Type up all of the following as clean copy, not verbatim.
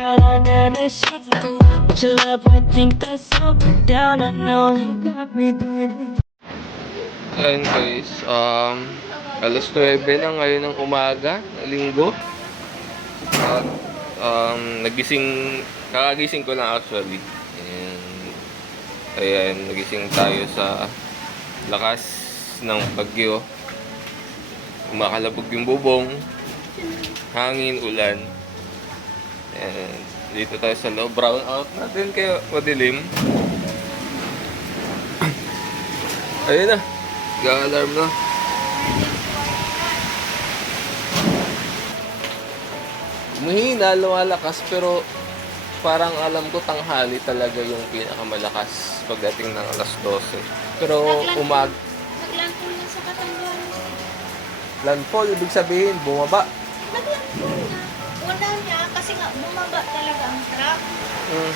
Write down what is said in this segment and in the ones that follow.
girl, I never should know. Your love, I think that's up and down. I know you got me, baby. Ayun guys, alas 9 na ngayon ng umaga, ng linggo. At kakagising ko lang actually. Ayan, nagising tayo sa lakas ng bagyo. Umakalabog yung bubong, hangin, ulan. And dito tayo sa loob, brown out natin kaya madilim. Ayun na, ga-alarm na. Mahina, lumalakas pero parang alam ko tanghali talaga yung pinakamalakas pagdating ng alas 12. Pero Naglandfall na sa Batangas. landfall, ibig sabihin, bumaba. Naglandfall na. Wala niya kasi nga bumaba talaga ang truck. Mm.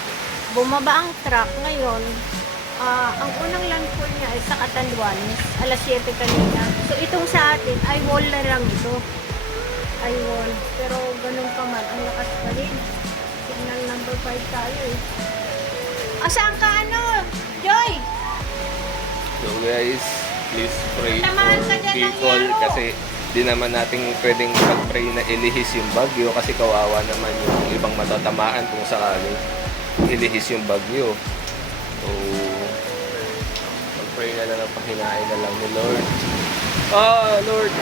Bumaba ang truck ngayon. Ang unang landfall niya ay sa Catanduanes, alas 7 kanina. So itong sa atin ay wall na lang ito. Ay wall. Pero ganun pa man, ang lakas pa rin. Signal number 5 tayo eh. Saan ka ano? Joy! So guys, please pray Tamahan ka for dyan ng people yelo. kasi di naman natin pwedeng mag-pray na ilihis yung bagyo kasi kawawa naman yung ibang matatamaan kung sakali ilihis yung bagyo. So, mag-pray na lang at pahinain na lang ni Lord. Lord!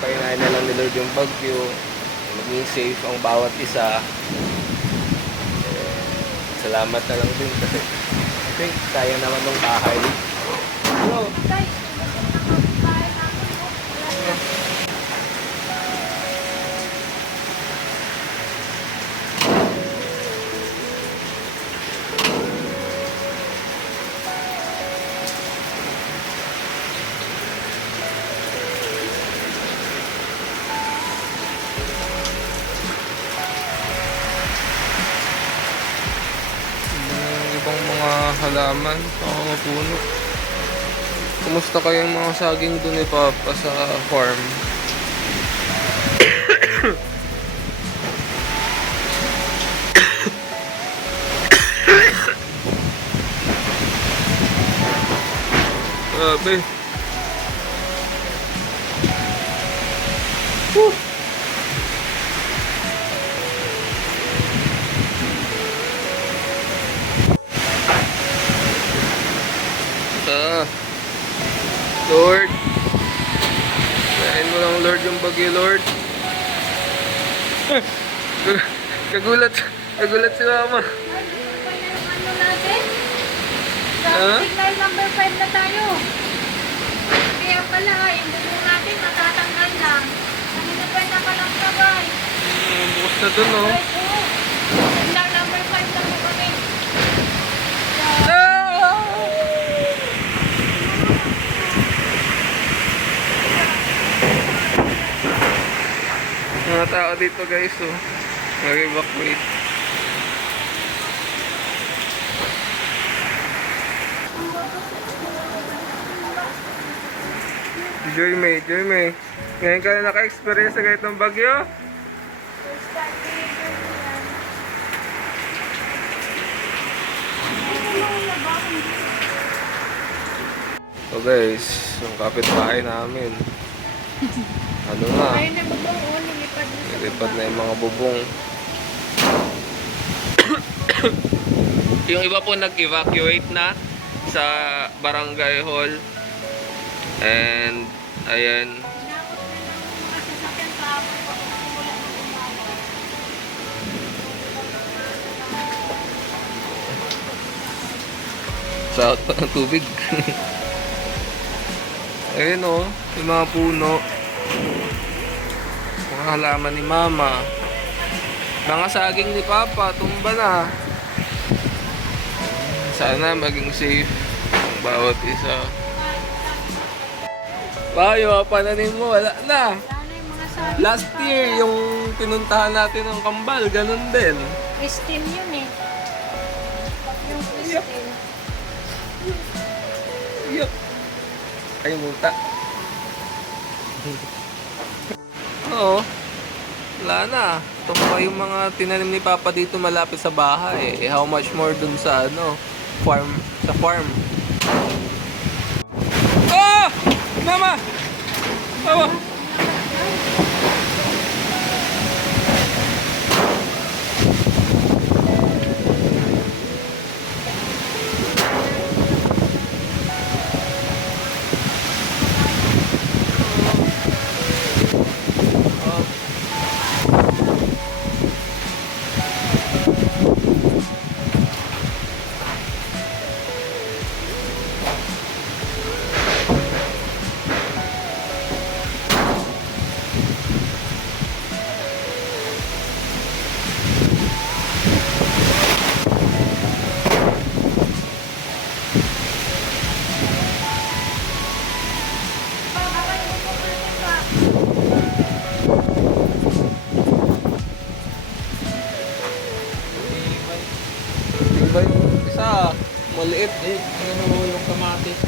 Pahinain na lang ni Lord yung bagyo. Maging safe ang bawat isa. Salamat na lang din kasi I think kaya naman ng bahay. Hello! Guys, bahay natin po. Wala na. Ibang mga halaman, mga puno. Kumusta kayang mga saging dun ni Papa sa farm? Grabe. Woo! Lord, kain mo lang Lord yung bagyo Lord. Kagulat si Mama. Ano natin? Sa Ha? signal number 5 na tayo. Kaya pala, yung bubong natin matatanggal na. Kanina pa nakalang sabay. Bukas na dun oh. Right, oo. Signal number 5 na po kami. Mga tao dito guys oh. Nag-evacuate. Joy May. Ngayon ka na naka-experience sa kahit ng bagyo? So guys, yung kapitbahay namin. Ano na? Ayun na bubong, oo, lumipad na sa Nilipad na yung mga bubong. Yung iba po nag-evacuate na sa barangay hall. And ayan. Inabot na ng mga sasakyan kahapon pa kung simula ng umaga. Sa out pa ng tubig. Ayun o, yung mga puno. Mga halaman ni Mama. Mga saging ni Papa, tumba na. Sana maging safe ang bawat isa. Bayo, pananim mo, wala na. Wala na yung mga saging. Last year, yung pinuntahan natin ng Kambal, ganun din. Christine yun eh. Yung Christine. Yup. Ay, multa. Oo. wala na. Ito pa yung mga tinanim ni Papa dito malapit sa bahay. Eh, how much more dun sa ano, farm, sa farm. Ah! Mama! Mama! Iba yung isa, maliit. Ano yung kamatis?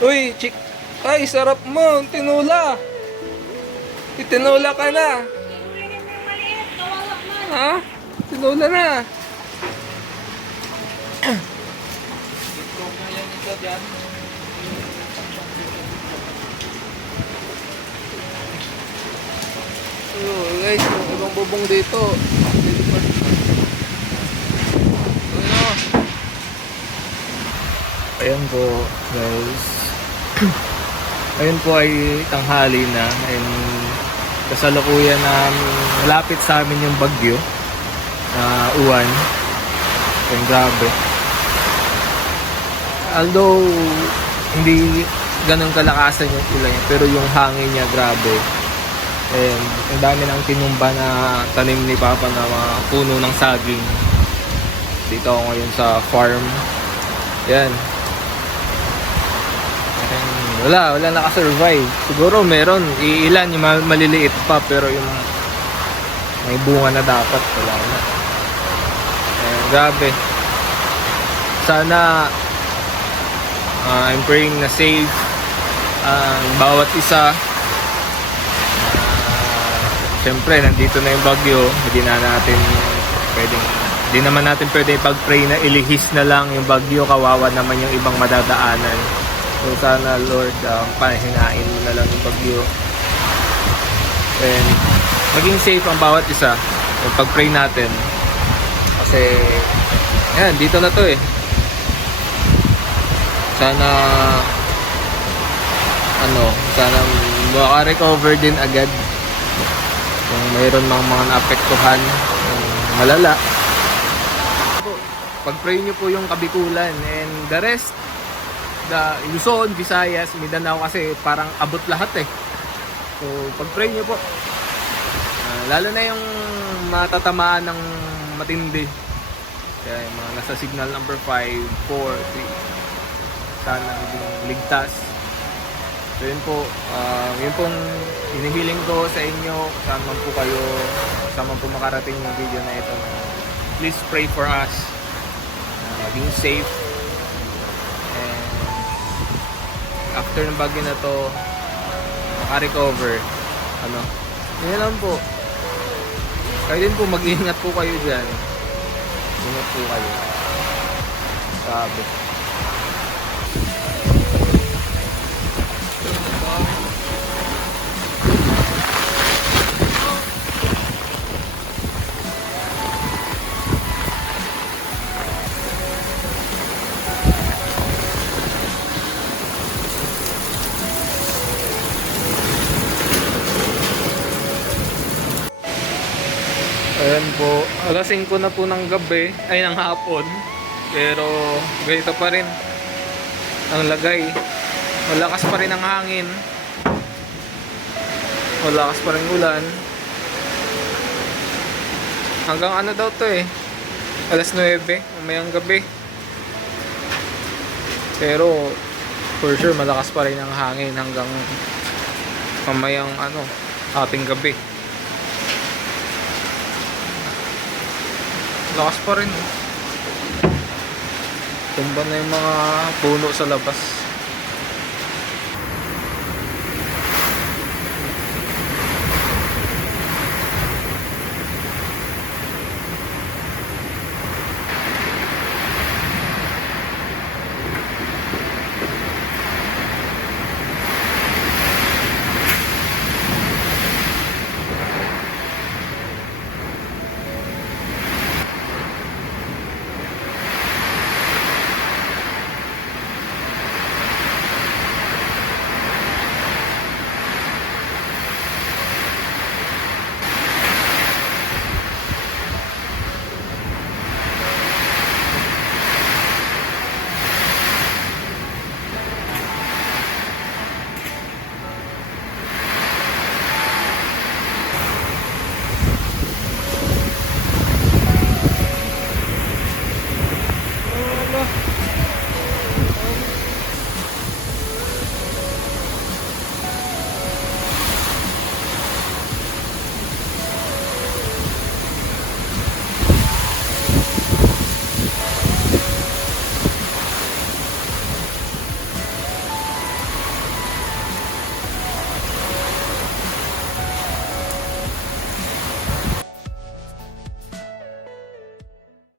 Uy, chick. Ay, sarap mo. Tinula. Itinula ka na. Ha? Tinula na. Itlog na yan ito dyan. Oh, guys, yung ibang bubong dito. Ano? Ayan po, guys. Ayun po ay tanghali na. And kasalukuyan na malapit sa amin yung bagyo. Uwan. Ayun, grabe. Although, hindi ganun kalakasan yung ulan niya, pero yung hangin niya, grabe. And ang dami ng tinumba na tanim ni Papa na mga puno ng saging. Dito ako ngayon sa farm. Yan. And wala nakasurvive. Siguro meron, ilan yung maliliit pa, pero yung may bunga na dapat, wala na. And grabe. Sana I'm praying na safe ang bawat isa. Siyempre, nandito na yung bagyo. Hindi naman natin pwede pag-pray na ilihis na lang yung bagyo. Kawawa naman yung ibang madadaanan. So sana Lord, pahinain mo na lang yung bagyo. And maging safe ang bawat isa. Yung pag-pray natin. Kasi, yan, dito na to eh. Sana maka-recover din agad. Kung mayroon mga naapektuhan malala, pag-pray nyo po yung Kabikulan and the rest, the Luzon, Visayas, Mindanao, kasi parang abot lahat eh. So pag-pray nyo po, lalo na yung matatamaan ng matindi, kaya yung mga nasa signal number 5, 4, 3, sana maging ligtas. So yun po, yun pong hinihiling ko sa inyo, saan man po kayo, saan man po makarating yung video na ito. Please pray for us, maging safe. And after ng bagyo na to, makarecover. Yun lang po. Kayo din po, mag-iingat po kayo dyan. Ingat po kayo. Sabi. Ayan po, alas 5 na po ng gabi, ay ng hapon. Pero ganito pa rin ang lagay. Malakas pa rin ang hangin. Malakas pa rin ulan. Hanggang ano daw to eh, alas 9, mamayang gabi. Pero for sure malakas pa rin ang hangin hanggang mamayang ating gabi. Lakas pa rin. Tumba na yung mga puno sa labas.